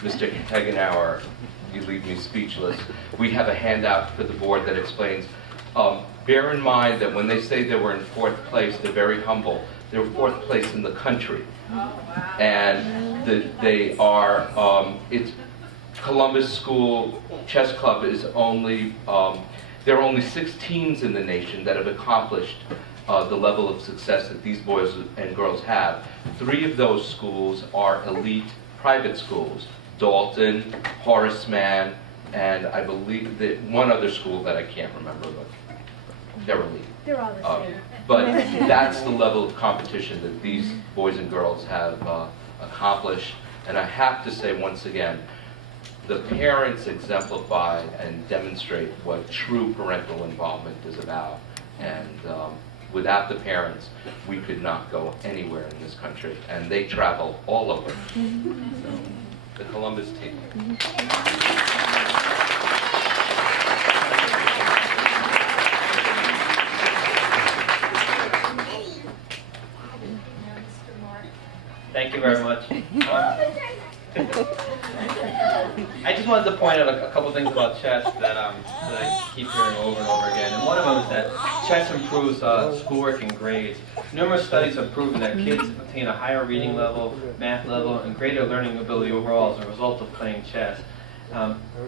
Mr. Hagenauer, you leave me speechless. We have a handout for the board that explains. Bear in mind that when they say they were in 4th place, they're very humble. They're 4th place in the country. And they are, it's Columbus School Chess Club is only, there are only 6 teams in the nation that have accomplished the level of success that these boys and girls have. 3 of those schools are elite private schools, Dalton, Horace Mann, and I believe that one other school that I can't remember, but they're elite. They're all the same. But that's the level of competition that these boys and girls have accomplished. And I have to say once again, the parents exemplify and demonstrate what true parental involvement is about. And without the parents, we could not go anywhere in this country. And they travel all over. So, the Columbus team. Thank you very much. I just wanted to point out a couple things about chess that I keep hearing over and over again. And one of them is that chess improves schoolwork and grades. Numerous studies have proven that kids attain a higher reading level, math level, and greater learning ability overall as a result of playing chess.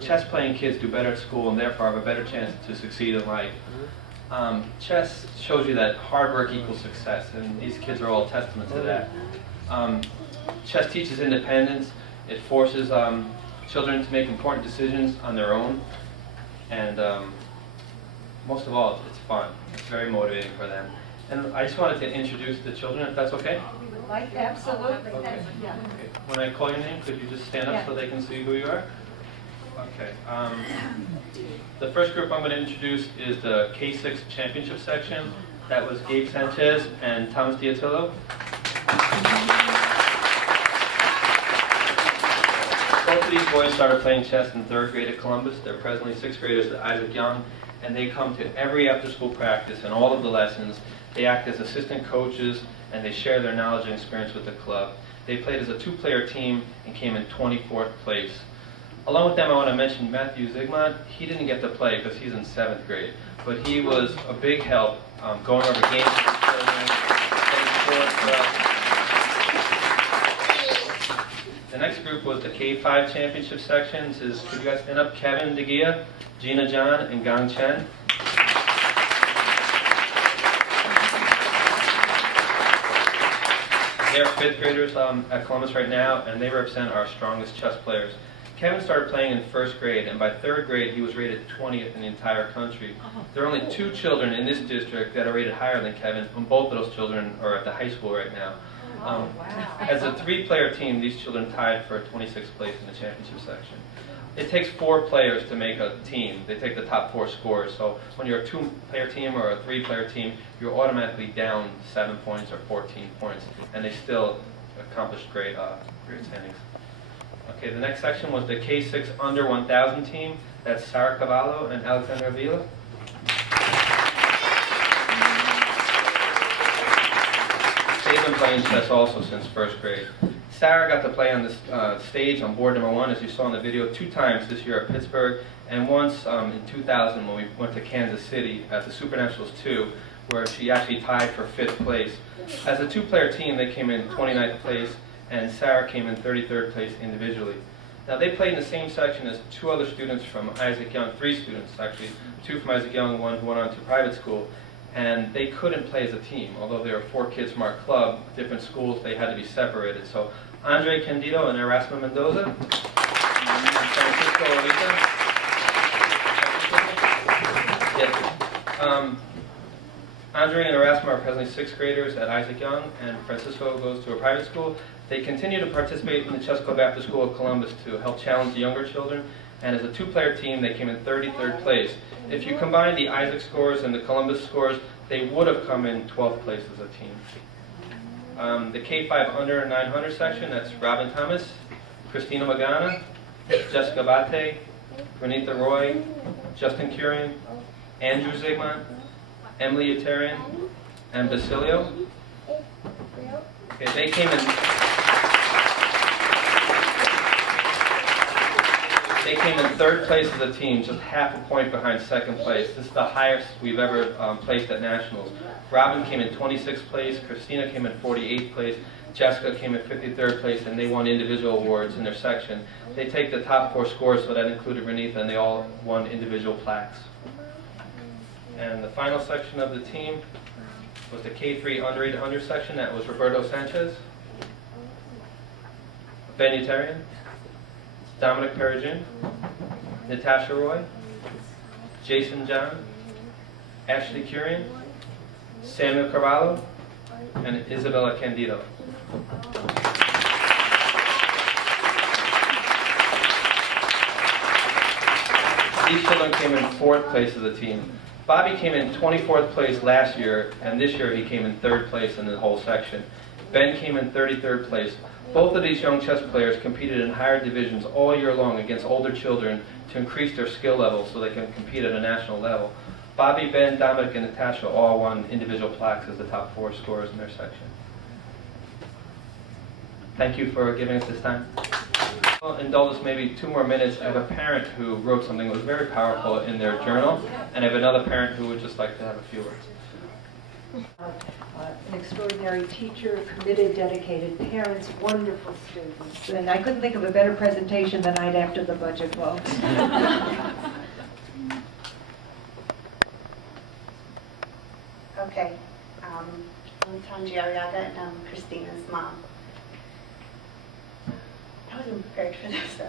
Chess playing kids do better at school and therefore have a better chance to succeed in life. Chess shows you that hard work equals success, and these kids are all testament to that. Chess teaches independence. It forces children to make important decisions on their own, and most of all, it's fun. It's very motivating for them. And I just wanted to introduce the children, if that's okay? We would like, absolutely. Okay. Yeah. Okay. When I call your name, could you just stand up so they can see who you are? Okay. The first group I'm going to introduce is the K6 Championship section. That was Gabe Sanchez and Thomas Diatillo. Both of these boys started playing chess in 3rd grade at Columbus. They're presently 6th graders at Isaac Young, and they come to every after-school practice and all of the lessons. They act as assistant coaches, and they share their knowledge and experience with the club. They played as a 2-player team and came in 24th place. Along with them, I want to mention Matthew Zigmont. He didn't get to play because he's in 7th grade, but he was a big help going over games with the children, getting scores for us. The next group was the K5 Championship section. Could you guys stand up? Kevin DeGia, Gina John, and Gang Chen. They're 5th graders at Columbus right now, and they represent our strongest chess players. Kevin started playing in 1st grade, and by 3rd grade, he was rated 20th in the entire country. There are only 2 children in this district that are rated higher than Kevin, and both of those children are at the high school right now. As a 3-player team, these children tied for 26th place in the championship section. It takes 4 players to make a team. They take the top 4 scores. So when you're a 2-player team or a 3-player team, you're automatically down 7 points or 14 points, and they still accomplished great standings. Okay, the next section was the K6 under 1,000 team. That's Sarah Cavallo and Alexandra Vila. They've been playing chess also since 1st grade. Sarah got to play on this stage on board number 1, as you saw in the video, 2 times this year at Pittsburgh, and once in 2000 when we went to Kansas City at the Super Nationals 2, where she actually tied for 5th place. As a 2-player team, they came in 29th place, and Sarah came in 33rd place individually. Now, they played in the same section as 2 other students from Isaac Young, 3 students actually, 2 from Isaac Young, 1 who went on to private school, and they couldn't play as a team. Although there were 4 kids from our club, different schools, they had to be separated. So Andre Candido and Erasmo Mendoza, and Francisco Orita. Yes. Andre and Erasmo are presently 6th graders at Isaac Young, and Francisco goes to a private school. They continue to participate in the Chess Club after school at Columbus to help challenge the younger children, and as a 2-player team, they came in 33rd place. If you combine the Isaac scores and the Columbus scores, they would have come in 12th place as a team. The K5 under 900 section, that's Robin Thomas, Christina Magana, Jessica Bate, Renita Roy, Justin Curian, Andrew Zigmont, Emily Utarian, and Basilio. Okay, they came in. They came in third place as a team, just half a point behind second place. This is the highest we've ever placed at nationals. Robin came in 26th place, Christina came in 48th place, Jessica came in 53rd place, and they won individual awards in their section. They take the top 4 scores, so that included Renita, and they all won individual plaques. And the final section of the team was the K3 under 800 section. That was Roberto Sanchez, Ben Utarian, Dominic Perigin, Natasha Roy, Jason John, Ashley Curian, Samuel Carvalho, and Isabella Candido. These children came in 4th place as a team. Bobby came in 24th place last year, and this year he came in 3rd place in the whole section. Ben came in 33rd place. Both of these young chess players competed in higher divisions all year long against older children to increase their skill level so they can compete at a national level. Bobby, Ben, Dominic, and Natasha all won individual plaques as the top 4 scorers in their section. Thank you for giving us this time. I'll indulge us maybe 2 more minutes. I have a parent who wrote something that was very powerful in their journal, and I have another parent who would just like to have a few words. An extraordinary teacher, committed, dedicated parents, wonderful students. And I couldn't think of a better presentation the night after the budget vote. Okay, I'm Tanji Ariaga, and I'm Christina's mom. I wasn't prepared for this.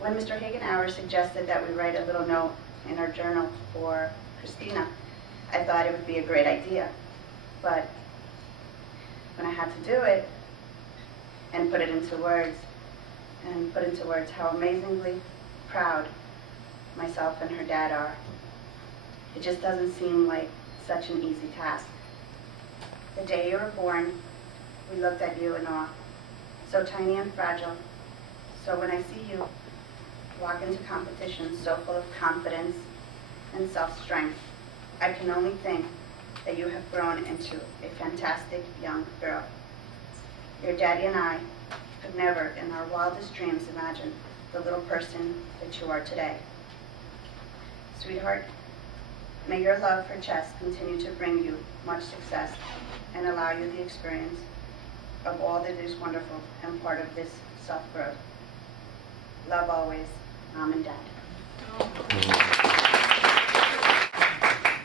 When Mr. Hagenauer suggested that we write a little note in our journal for Christina, I thought it would be a great idea. But when I had to do it and put into words how amazingly proud myself and her dad are, it just doesn't seem like such an easy task. The day you were born, we looked at you in awe, so tiny and fragile. So when I see you walk into competition so full of confidence and self-strength, I can only think that you have grown into a fantastic young girl. Your daddy and I could never in our wildest dreams imagine the little person that you are today. Sweetheart, may your love for chess continue to bring you much success and allow you the experience of all that is wonderful and part of this self-growth. Love always, Mom and Dad.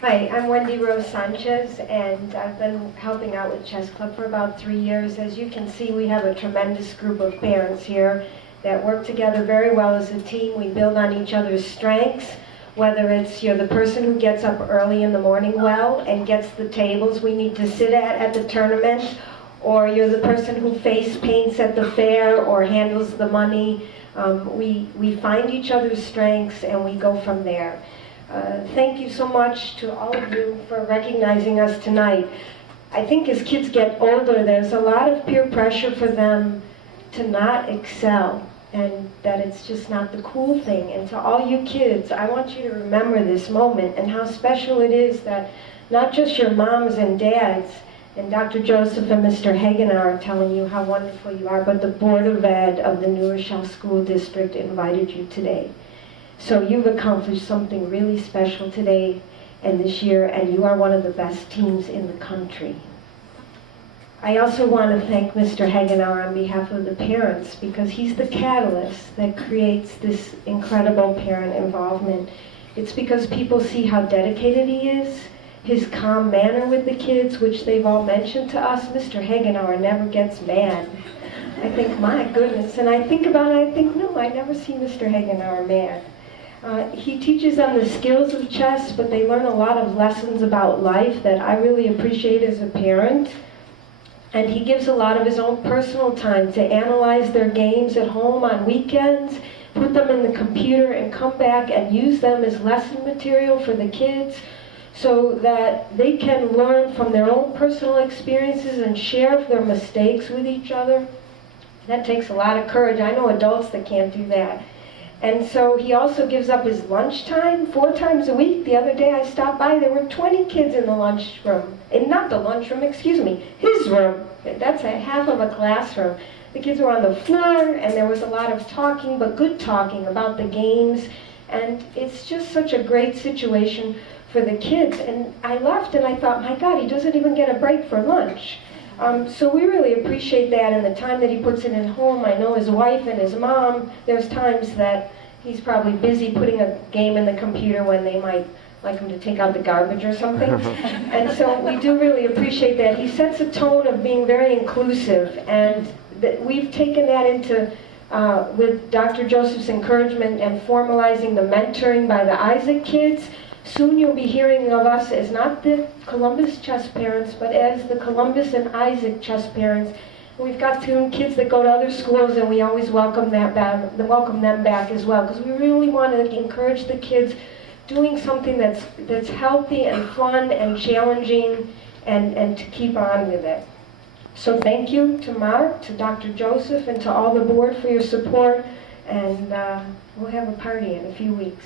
Hi, I'm Wendy Rose Sanchez, and I've been helping out with Chess Club for about 3 years. As you can see, we have a tremendous group of parents here that work together very well as a team. We build on each other's strengths, whether it's you're the person who gets up early in the morning well and gets the tables we need to sit at the tournament, or you're the person who face paints at the fair or handles the money. We find each other's strengths and we go from there. Thank you so much to all of you for recognizing us tonight. I think as kids get older, there's a lot of peer pressure for them to not excel, and that it's just not the cool thing. And to all you kids, I want you to remember this moment and how special it is that not just your moms and dads and Dr. Joseph and Mr. Hagenauer are telling you how wonderful you are, but the Board of Ed of the New Rochelle School District invited you today. So you've accomplished something really special today and this year, and you are one of the best teams in the country. I also want to thank Mr. Hagenauer on behalf of the parents, because he's the catalyst that creates this incredible parent involvement. It's because people see how dedicated he is, his calm manner with the kids, which they've all mentioned to us. Mr. Hagenauer never gets mad. I think, my goodness, and I think about it, I think, no, I never see Mr. Hagenauer mad. He teaches them the skills of chess, but they learn a lot of lessons about life that I really appreciate as a parent. And he gives a lot of his own personal time to analyze their games at home on weekends, put them in the computer, and come back and use them as lesson material for the kids so that they can learn from their own personal experiences and share their mistakes with each other. That takes a lot of courage. I know adults that can't do that. And so he also gives up his lunchtime 4 times a week. The other day I stopped by, there were 20 kids in the lunchroom. And not the lunchroom, excuse me, his room. That's a half of a classroom. the kids were on the floor, and there was a lot of talking, but good talking about the games. And it's just such a great situation for the kids. And I left and I thought, my God, he doesn't even get a break for lunch. So we really appreciate that, and the time that he puts in at home. I know his wife and his mom, there's times that he's probably busy putting a game in the computer when they might like him to take out the garbage or something. And so we do really appreciate that. He sets a tone of being very inclusive, and we've taken that into, with Dr. Joseph's encouragement and formalizing the mentoring by the Isaac kids. Soon you'll be hearing of us as not the Columbus chess parents, but as the Columbus and Isaac chess parents. We've got two kids that go to other schools, and we always welcome them back as well, because we really want to encourage the kids doing something that's healthy and fun and challenging, and to keep on with it. So thank you to Mark, to Dr. Joseph, and to all the board for your support, and we'll have a party in a few weeks.